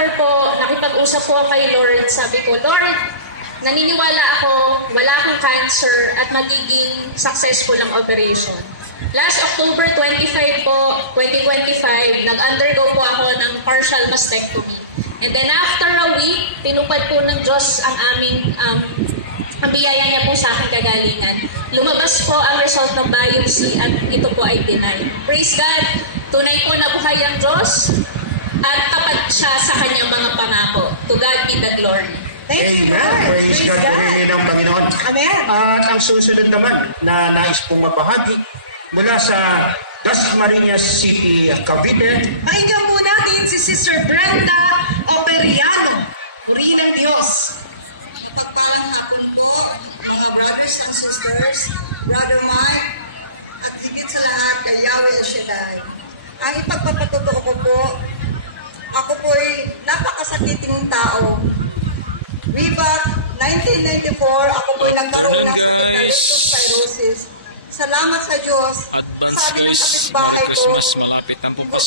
after po, nakipag-usap po ako kay Lord. Sabi ko, Lord, naniniwala ako, wala akong cancer at magiging successful ang operation. Last October 25 po, 2025, nag-undergo po ako ng partial mastectomy. And then after a week, tinupad po ng Diyos ang aming ang biyaya niya po sa aking kagalingan. Lumabas po ang result ng biopsy at ito po ay denied. Praise God! Tunay po na buhay ang Diyos at tapat siya sa kanyang mga pangako. To God be the glory. Thank you, Amen. Lord. Praise God. Purihin ng Panginoon. Amen. At ang susunod naman na nais pong mabahagi mula sa Dasmariñas City, Cavite. Pakinggan po natin si Sister Brenda Operiano. Purihin ng Diyos. Pagpalang hapon po, mga brothers and sisters, Brother Mike, at higit sa lahat kay Yahweh El Shaddai. Ang ipagpapatuto ko po, ako po'y napakasakiting tao. Way back 1994, ako po'y nagkaroon ng sakit na leptospirosis. Salamat sa Diyos. Sabi ng kapitbahay ko, gusto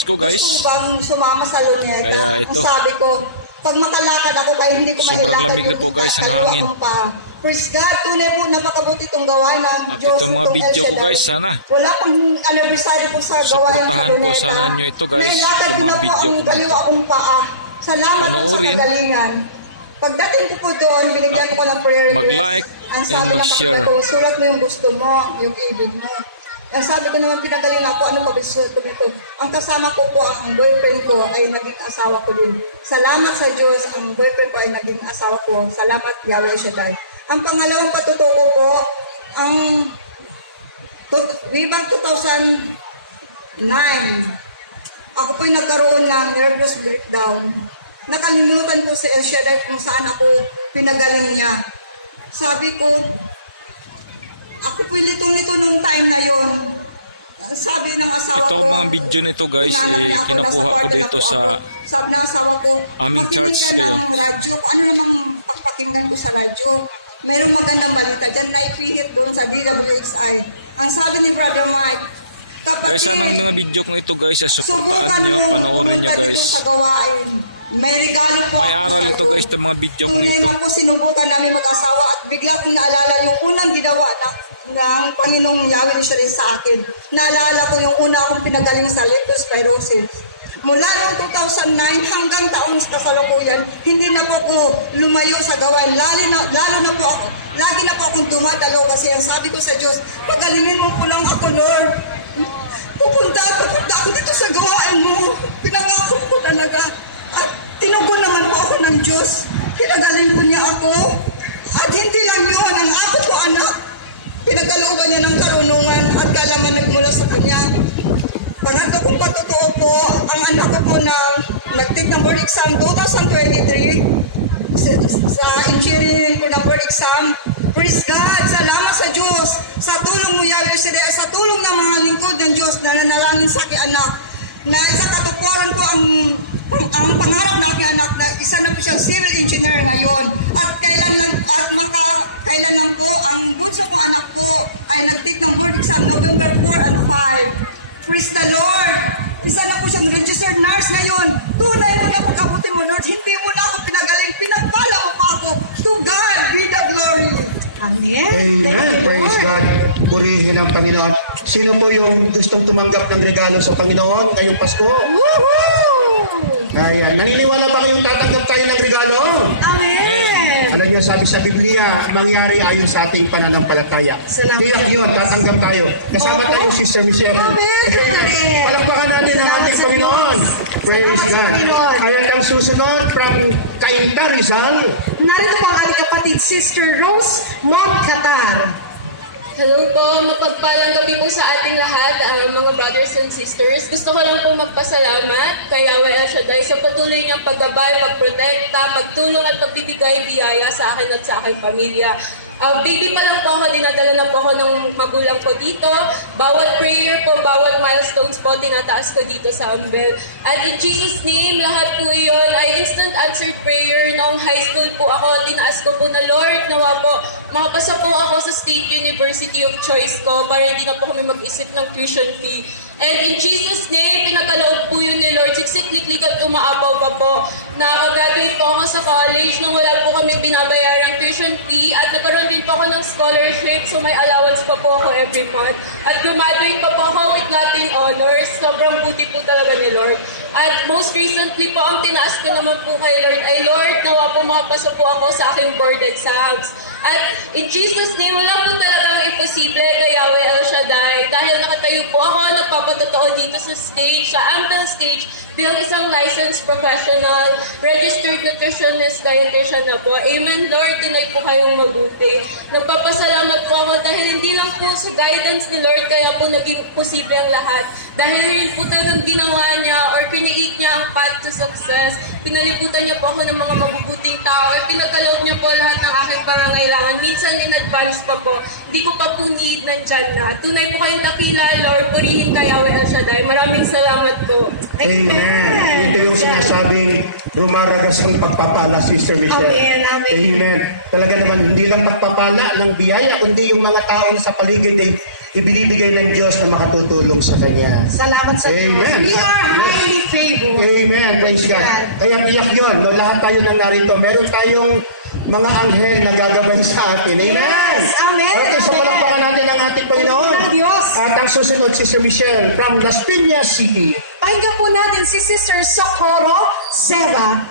bang sumama sa luneta? Ang sabi ko, pag makalakad ako kaya hindi ko mailakad yung kaliwa kong pa. Praise God, tunay po napakabuti itong gawain ng Diyos itong El Shaddai. Wala pang anniversary po sa gawain sa luneta. Nailakad ko na po ang kaliwa kong paa. Salamat po sa kagalingan. Pagdating ko po doon, binigyan ko ng prayer request. Ang sabi ng kapitbahay ko, sulat mo yung gusto mo, yung ibig mo. Ang sabi ko naman, pinagaling ako, ano pa bisulat ko nito? Ang kasama ko po, ang boyfriend ko ay naging asawa ko din. Salamat sa Diyos, ang boyfriend ko ay naging asawa ko. Salamat, Yahweh Shaddai. Ang pangalawang patuto ko po, ang Wibang 2009, ako po'y nagkaroon ng nervous breakdown. Nakalimutan ko si El Shaddai kung saan ako pinagaling niya. Sabi ko, ako po'y lito-lito nung time na yun. Sabi ng asawa Ito ko, ang video na ito guys, kinakuha ko dito sa sabi ng asawa ko, aming pakinig church. ka ng radyo. Ano namang pagpakinggan ko sa radyo? Mayroong magandang balita dyan na ipilit doon sa DWXI. Ang sabi ni Brother Mike, guys, ang kapatid, mga video ko ito guys, suportahan subukan nyo, mo panoorin pumunta nyo dito guys. sa gawain. May regalo po Kaya ako mga sa ito iyo. guys, itong mga video ko Tunay ito. nga po sinubukan namin mag-asawa at bigla kong naalala yung unang ginawa ng Panginoong Yahweh siya rin sa akin. Naalala ko yung una akong pinagaling sa leptospirosis. Mula noong 2009 hanggang taong kasalukuyan, hindi na po ako lumayo sa gawain. Lalo na po ako, lagi na po akong dumadalo kasi ang sabi ko sa Diyos, pagalingin mo po lang ako, Lord. Pupunta ako dito sa gawain mo. Pinangako ko talaga. At tinugon naman po ako ng Diyos. Pinagaling po niya ako. At hindi lang yun, ang apat ko anak, pinagkalooban niya ng karunungan at kalaman nagmula sa kanya. Pangatlo kong patotoo po, ang anak ko po na nag-take ng board exam 2023 sa engineering ko ng board exam. Praise God! Salamat sa Diyos! Sa tulong mo, Yahweh Shaddai, sa tulong ng mga lingkod ng Diyos na nanalangin sa aking anak, na isa katuparan ko ang pangarap ng aking anak na isa na po siyang civil engineer ngayon. At kailan lang po, ang bunso ko anak ko ay nag-take ng board exam November 4 and 5. Praise the Lord! Isa na po siyang registered nurse ngayon. Tunay mo na pagkabuti mo, Lord. Hindi mo na ako pinagaling. Pinagpala mo pa ako. To God be the glory. Amen. Thank Amen. you, Praise Lord. God. Purihin ang Panginoon. Sino po yung gustong tumanggap ng regalo sa Panginoon ngayong Pasko? Woohoo! Ayan. Naniniwala ba kayong tatanggap tayo ng regalo? Amen. Ano niya sabi sa Biblia, mangyari ayon sa ating pananampalataya. Salamat. Tiyak yun, tatanggap tayo. Kasama Opo. tayo, Sister Michelle. Amen. Amen. Palakpakan natin ang Salamat ating sa Panginoon. Diyos. Praise Salamat sa God. Panginoon. At ang susunod from Cainta, Rizal. Narito po ang ating kapatid, Sister Rose Montcatar. Hello po, mapagpalang gabi po sa ating lahat, mga brothers and sisters. Gusto ko lang po magpasalamat kay Yahweh El Shaddai sa patuloy niyang paggabay, pagprotekta, pagtulong at pagbibigay biyaya sa akin at sa aking pamilya. Baby pa lang po ako, dinadala na po ako ng magulang ko dito. Bawat prayer po, bawat milestones po, tinataas ko dito sa Ambel. At in Jesus' name, lahat po iyon ay instant answered prayer noong high school po ako. Tinaas ko po na, Lord, nawa po, makapasa po ako sa State University of choice ko para hindi na po kami mag-isip ng tuition fee. And in Jesus' name, pinagkaloob po yun ni Lord. Siksikliklik at umaapaw pa po. Nakagraduate po ako sa college nung wala po kami binabayarang tuition fee at nagkaroon din po ako ng scholarship, so may allowance pa po ako every month. At graduate pa po ako with Latin honors. Sobrang buti po talaga ni Lord. At most recently po, ang tinaas ko naman po kay Lord ay, Lord, nawa po makapasa po ako sa aking board exams. At in Jesus' name, wala po talagang imposible kay Yahweh El Shaddai. Dahil nakatayo po ako, nagpapatotoo dito sa stage, sa Amtel stage, bilang isang licensed professional, registered nutritionist, dietitian na po. Amen, Lord, tunay po kayong mabuti. Nagpapasalamat po ako dahil hindi lang po sa guidance ni Lord kaya po naging posible ang lahat. Dahil rin po talagang ginawa niya or create niya ang path to success. Pinaliputan niya po ako ng mga mabubuting tao. Pinagkaloob niya po lahat ng aking pangangailangan. Minsan in advance pa po. Hindi ko pa po need nandyan na. Tunay po kayong dakila, Lord. Purihin kay Yahweh El Shaddai. Maraming salamat po. Amen. Ito yung sinasabing rumaragas ang pagpapala, Sister Michelle. Amen, amen. Amen. Talaga naman, hindi lang pagpapala ng biyaya, kundi yung mga taong sa paligid ay ibinibigay ng Diyos na makatutulong sa Kanya. Salamat sa Diyos. Amen. We are highly favored. Amen. Praise God. Kaya iyak yun. No, lahat tayo nang narito. Meron tayong mga anghel na gagabay sa atin. Amen. Yes. Amen. Okay, so Amen. palakpakan natin ang ating Panginoon. Panginoon ng Diyos. At ang susunod, Sister Michelle from Las Piñas City. Pakinggan po natin si Sister Socorro Seva.